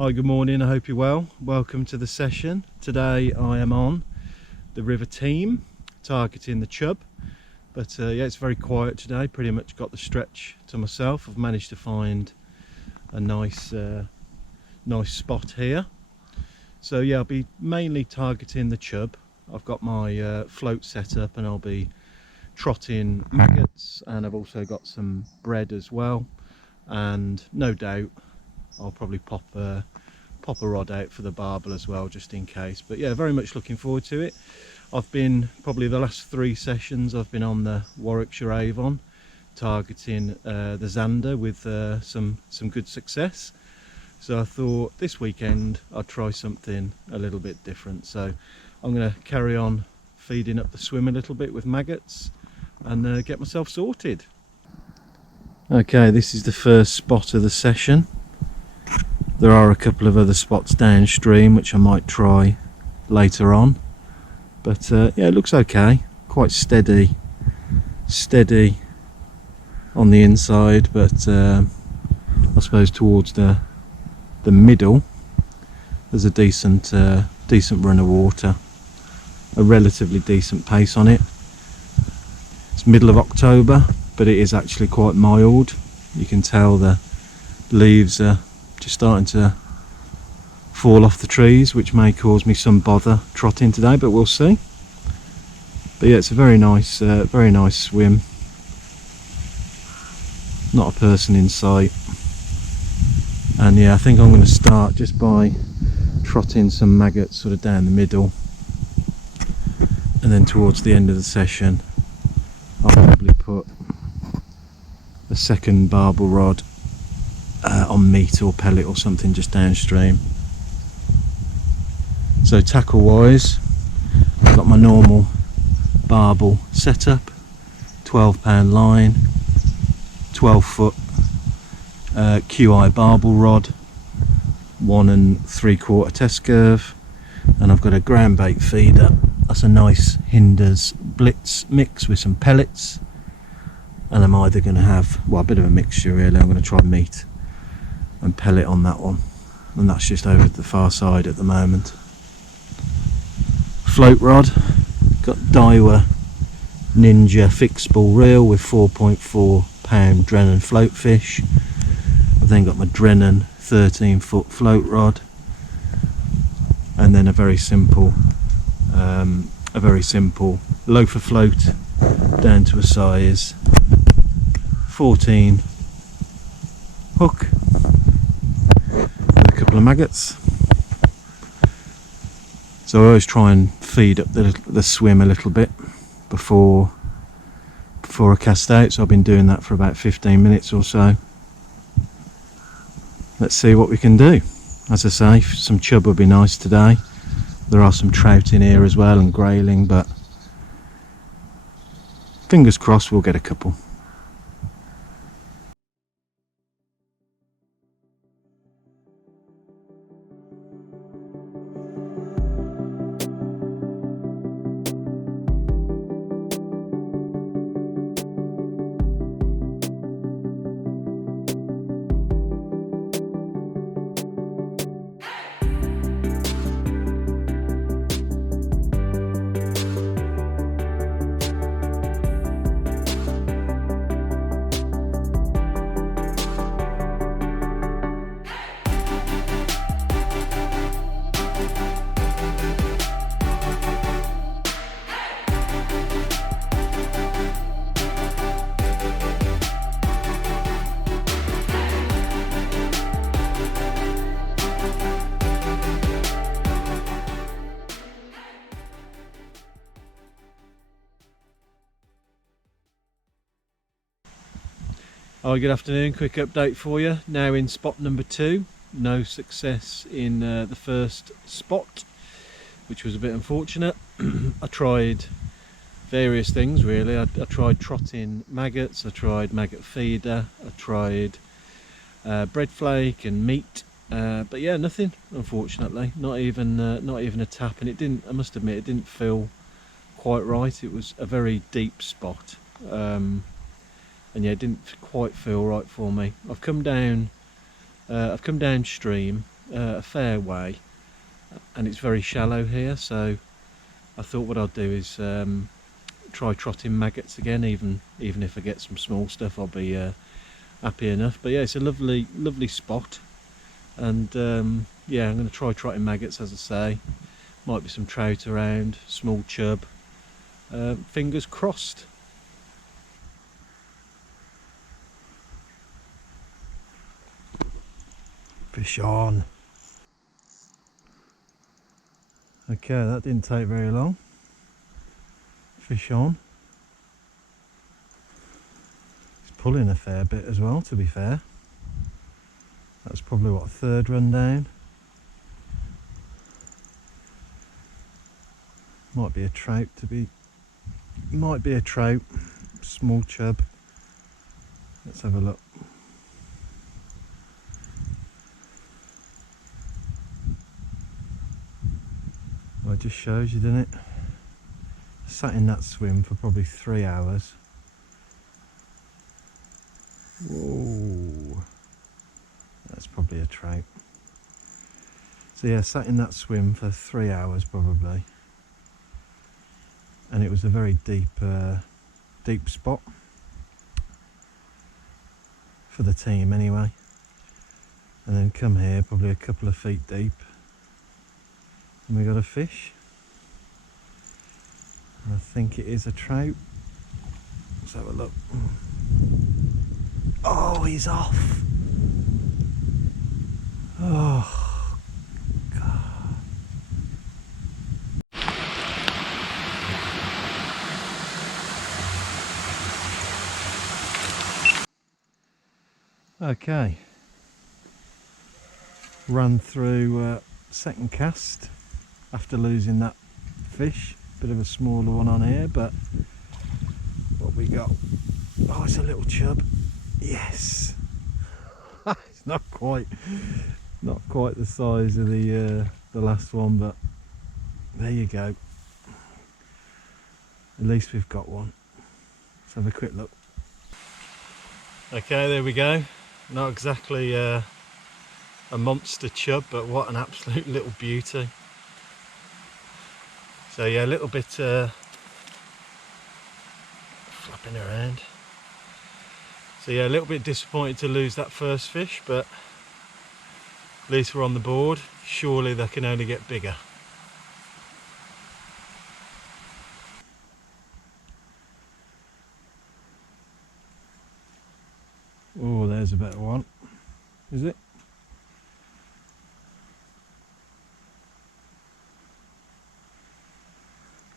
Hi, good morning, I hope you're well. Welcome to the session. Today I am on the River Teme, targeting the Chub. But yeah, it's very quiet today, pretty much got the stretch to myself. I've managed to find a nice spot here. So yeah, I'll be mainly targeting the Chub. I've got my float set up and I'll be trotting maggots, and I've also got some bread as well, and no doubt I'll probably pop a rod out for the barbel as well, just in case. But yeah, very much looking forward to it. I've been, probably the last 3 sessions, I've been on the Warwickshire Avon targeting the zander with some good success. So I thought this weekend I'd try something a little bit different. So I'm going to carry on feeding up the swim a little bit with maggots and get myself sorted. Okay, this is the first spot of the session. There are a couple of other spots downstream which I might try later on, but yeah, it looks okay. Quite steady on the inside, but I suppose towards the middle there's a decent run of water, a relatively decent pace on it. It's middle of October, but it is actually quite mild. You can tell the leaves are just starting to fall off the trees, which may cause me some bother trotting today, but we'll see. But yeah, it's a very nice swim. Not a person in sight, and yeah, I think I'm going to start just by trotting some maggots sort of down the middle, and then towards the end of the session I'll probably put a second barbel rod on meat or pellet or something just downstream. So tackle wise, I've got my normal barbel setup, 12-pound line, 12-foot QI barbel rod, 1 3/4 test curve, and I've got a ground bait feeder. That's a nice Hinders Blitz mix with some pellets, and I'm either going to have, well, a bit of a mixture really. I'm going to try meat and pellet on that one, and that's just over to the far side at the moment. Float rod, got Daiwa Ninja fixed ball reel with 4.4 pound Drennan float fish. I've then got my Drennan 13-foot float rod, and then a very simple loafer float down to a size 14 hook with a couple of maggots. So I always try and feed up the swim a little bit before I cast out, so I've been doing that for about 15 minutes or so. Let's see what we can do. As I say, some chub would be nice today. There are some trout in here as well, and grayling, but fingers crossed we'll get a couple. Hi, good afternoon. Quick update for you. Now in spot number 2. No success in the first spot, which was a bit unfortunate. I tried various things really. I tried trotting maggots, I tried maggot feeder, I tried bread flake and meat, but yeah, nothing, unfortunately. Not even a tap, and it didn't, I must admit, it didn't feel quite right. It was a very deep spot, and yeah, it didn't quite feel right for me. I've come downstream a fair way, and it's very shallow here, so I thought what I'll do is try trotting maggots again. Even if I get some small stuff, I'll be happy enough. But yeah, it's a lovely spot, and yeah, I'm going to try trotting maggots, as I say. Might be some trout around, small chub, fingers crossed. Fish on. Okay, that didn't take very long. Fish on. It's pulling a fair bit as well, to be fair. That's probably what, third run down. Might be a trout might be a trout, small chub. Let's have a look. Well, it just shows you, doesn't it? Sat in that swim for probably 3 hours. Whoa, that's probably a trout. So yeah, sat in that swim for 3 hours probably, and it was a very deep spot for the team anyway. And then come here, probably a couple of feet deep, and we got a fish. And I think it is a trout. Let's have a look. Oh, he's off. Oh, God. Okay. Ran through second cast after losing that fish. Bit of a smaller one on here, but what we got? Oh, it's a little chub. Yes. It's not quite the size of the last one, but there you go. At least we've got one. Let's have a quick look. Okay, there we go. Not exactly a monster chub, but what an absolute little beauty. So yeah, a little bit flapping around. So yeah, a little bit disappointed to lose that first fish, but at least we're on the board. Surely they can only get bigger. Oh, there's a better one. Is it?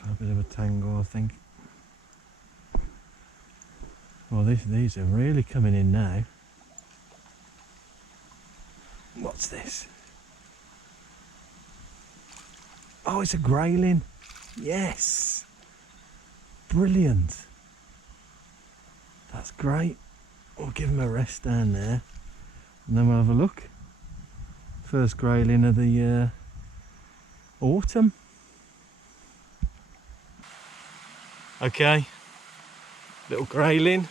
Got a bit of a tangle, I think. Well, these are really coming in now. What's this? Oh, it's a grayling. Yes. Brilliant. That's great. We'll give him a rest down there, and then we'll have a look. First grayling of the autumn. Okay, little grayling.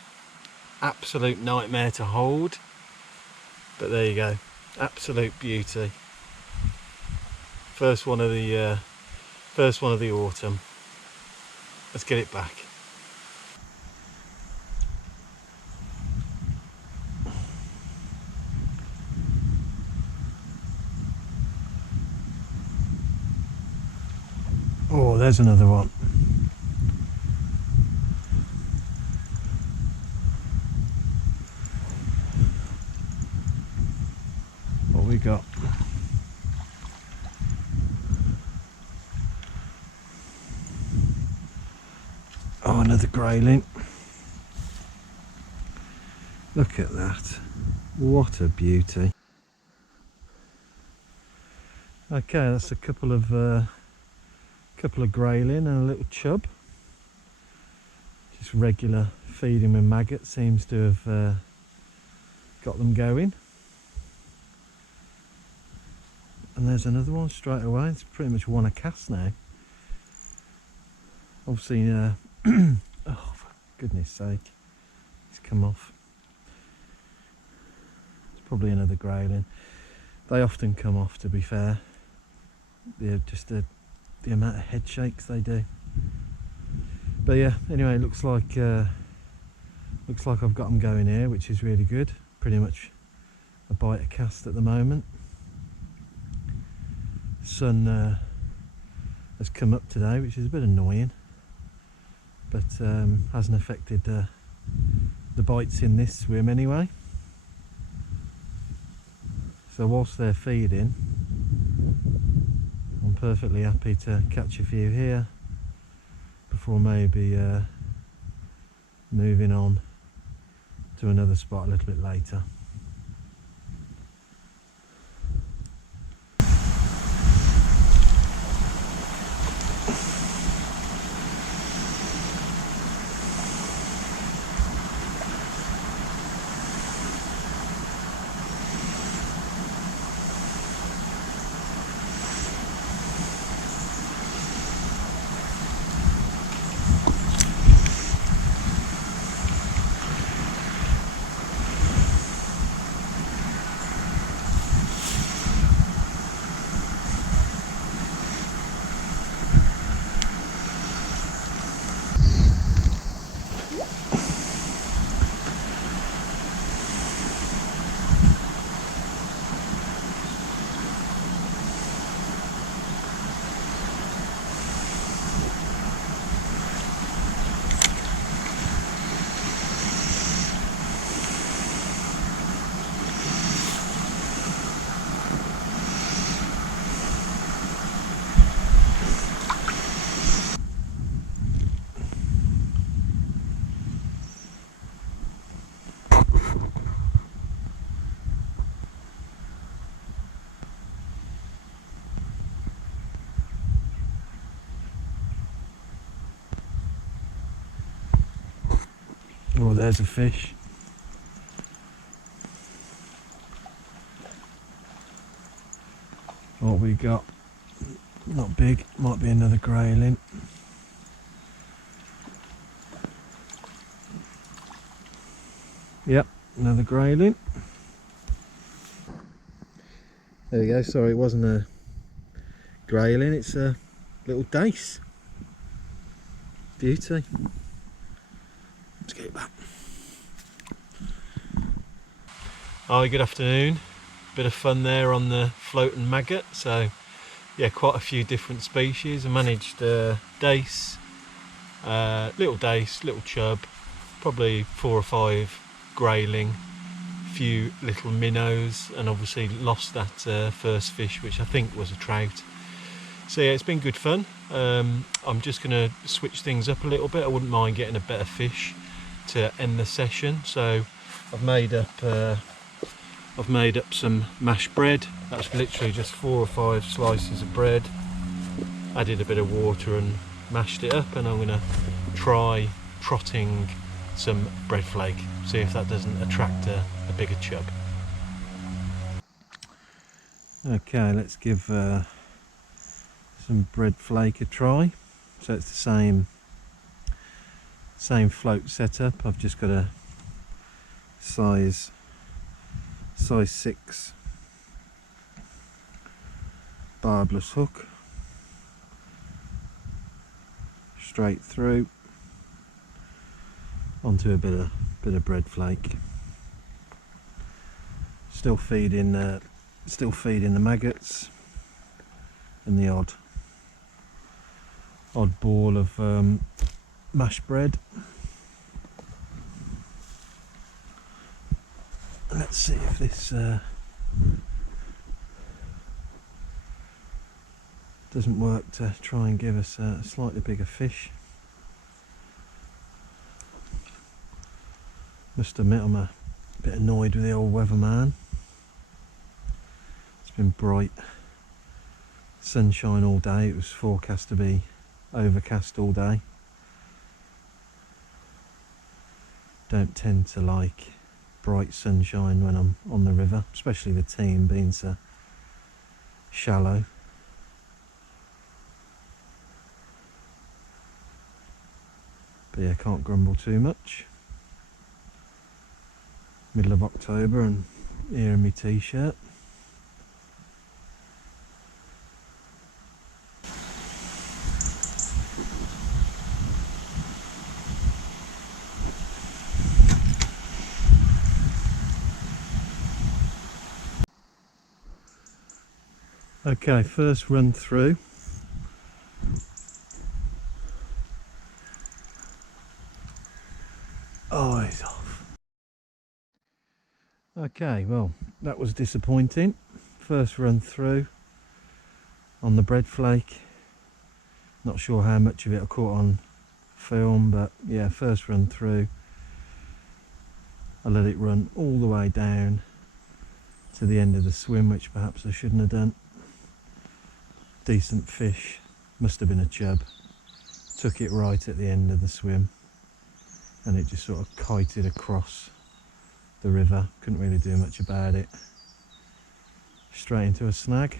Absolute nightmare to hold, but there you go. Absolute beauty. First one of the autumn. Let's get it back. Oh, there's another one. What we got? Oh, another grayling. Look at that. What a beauty. Okay, that's a couple of grayling and a little chub. Just regular feeding with maggots seems to have got them going. And there's another one straight away. It's pretty much one a cast now. Obviously, oh, for goodness sake, it's come off. It's probably another grayling. They often come off, to be fair. Just the amount of head shakes they do. But yeah, anyway, it looks like I've got them going here, which is really good. Pretty much a bite a cast at the moment. Sun has come up today, which is a bit annoying, but hasn't affected the bites in this swim anyway. So whilst they're feeding, I'm perfectly happy to catch a few here before maybe moving on to another spot a little bit later. Oh, there's a fish. What we got? Not big, might be another grayling. Yep, another grayling. There we go, sorry, it wasn't a grayling, it's a little dace. Beauty. Let's get it back. Hi, good afternoon. Bit of fun there on the floating maggot. So yeah, quite a few different species. I managed dace, little dace, little chub, probably 4 or 5 grayling, few little minnows, and obviously lost that first fish, which I think was a trout. So yeah, it's been good fun. I'm just going to switch things up a little bit. I wouldn't mind getting a better fish to end the session. So I've made up some mashed bread. That's literally just 4 or 5 slices of bread. Added a bit of water and mashed it up, and I'm going to try trotting some bread flake, see if that doesn't attract a bigger chub. Okay, let's give some bread flake a try. So it's the same float setup. I've just got a size 6 barbless hook, straight through onto a bit of bread flake. Still feeding the maggots and the odd ball of mashed bread. Let's see if this doesn't work to try and give us a slightly bigger fish. Must admit, I'm a bit annoyed with the old weatherman. It's been bright sunshine all day. It was forecast to be overcast all day. Don't tend to like bright sunshine when I'm on the river, especially the Teme being so shallow. But yeah, can't grumble too much. Middle of October and here in my t-shirt. Okay, first run through. Oh, he's off. Okay, well, that was disappointing. First run through on the bread flake. Not sure how much of it I caught on film, but yeah, first run through. I let it run all the way down to the end of the swim, which perhaps I shouldn't have done. Decent fish, must have been a chub. Took it right at the end of the swim and it just sort of kited across the river. Couldn't really do much about it. Straight into a snag.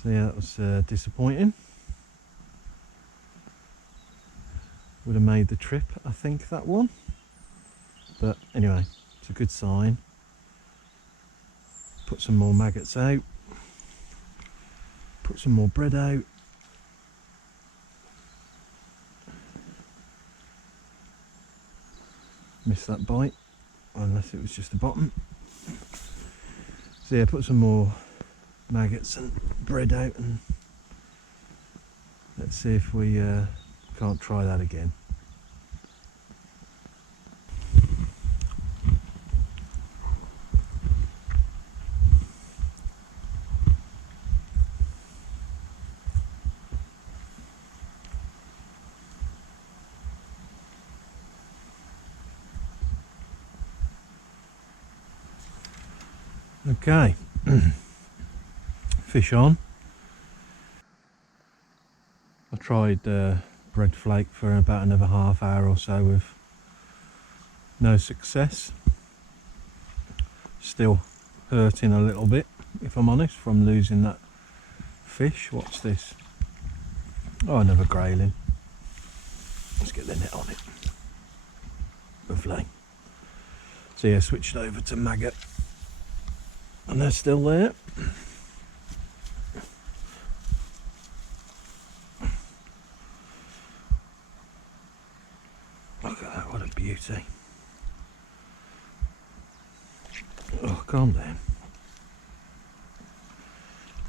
So yeah, that was disappointing. Would have made the trip, I think, that one. But anyway, it's a good sign. Put some more maggots out. Put some more bread out. Missed that bite, unless it was just the bottom. So yeah, put some more maggots and bread out, and let's see if we can't try that again. Okay, fish on. I tried bread flake for about another half hour or so with no success. Still hurting a little bit, if I'm honest, from losing that fish. What's this? Oh, another grayling. Let's get the net on it. Lovely. So yeah, switched over to maggot. And they're still there. Look at that, what a beauty. Oh, calm down.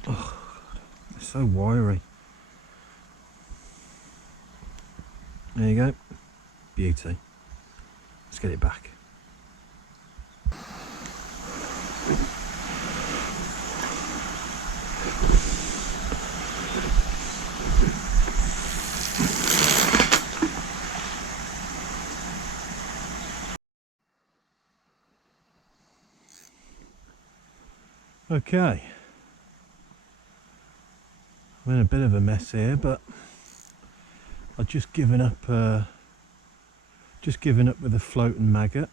Oh, they're so wiry. There you go. Beauty. Let's get it back. Okay, I'm in a bit of a mess here, but I've just given up with the floating maggot.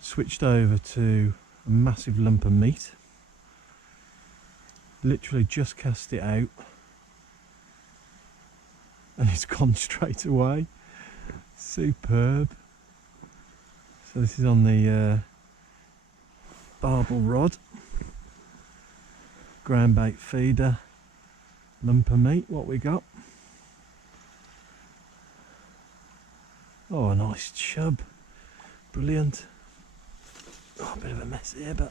Switched over to a massive lump of meat. Literally just cast it out and it's gone straight away. Superb. So this is on the barbel rod, ground bait feeder, lump of meat. What we got? Oh, a nice chub, brilliant. Oh, a bit of a mess here, but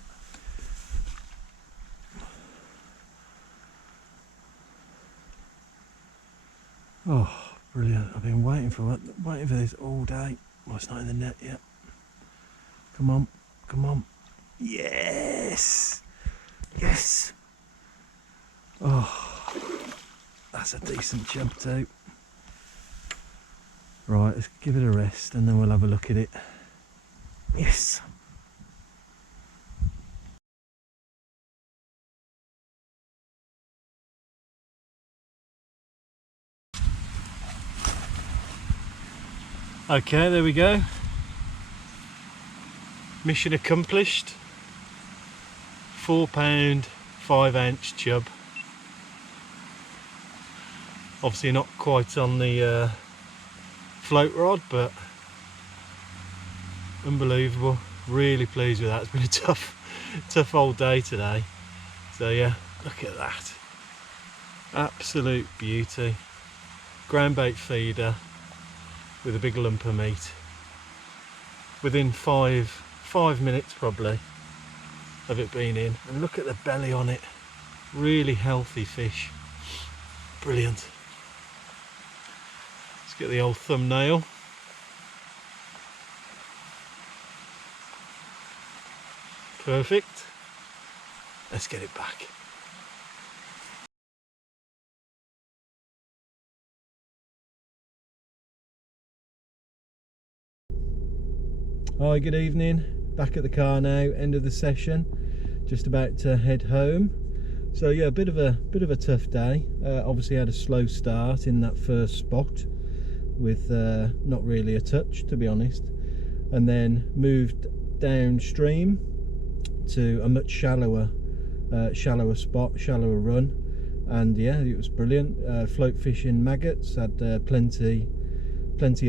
oh, brilliant. I've been waiting for this all day. Well, it's not in the net yet. Come on, come on. Yes! Yes! Oh, that's a decent chub too. Right, let's give it a rest and then we'll have a look at it. Yes! Okay, there we go. Mission accomplished. £4, 5-ounce chub. Obviously not quite on the float rod, but unbelievable. Really pleased with that. It's been a tough old day today. So yeah, look at that. Absolute beauty. Ground bait feeder with a big lump of meat. Within five minutes probably, of it being in. And look at the belly on it, really healthy fish, brilliant. Let's get the old thumbnail. Perfect. Let's get it back. Hi, good evening. Back at the car now, end of the session. Just about to head home. So yeah, a bit of a tough day. Obviously had a slow start in that first spot with not really a touch, to be honest, and then moved downstream to a much shallower spot, shallower run, and yeah, it was brilliant. Float fishing maggots, had plenty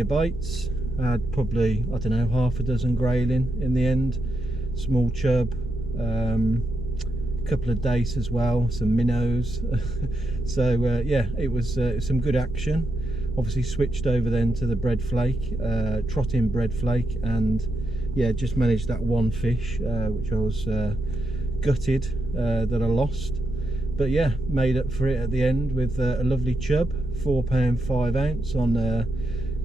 of bites. I had probably, I don't know, half a dozen grayling in the end, small chub, a couple of dace as well, some minnows. So yeah, it was some good action. Obviously switched over then to the bread flake, trotting bread flake, and yeah, just managed that one fish, which I was gutted that I lost, but yeah, made up for it at the end with a lovely chub, £4 5 ounce on a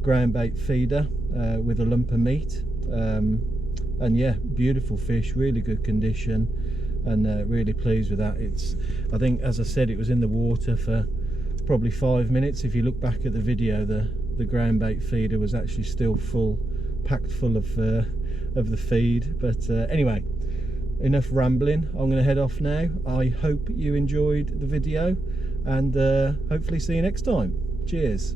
ground bait feeder with a lump of meat, and yeah, beautiful fish, really good condition, and really pleased with that. It's, I think, as I said, it was in the water for probably 5 minutes. If you look back at the video, the ground bait feeder was actually still full, packed full of the feed. But anyway, enough rambling. I'm going to head off now. I hope you enjoyed the video, and hopefully see you next time. Cheers.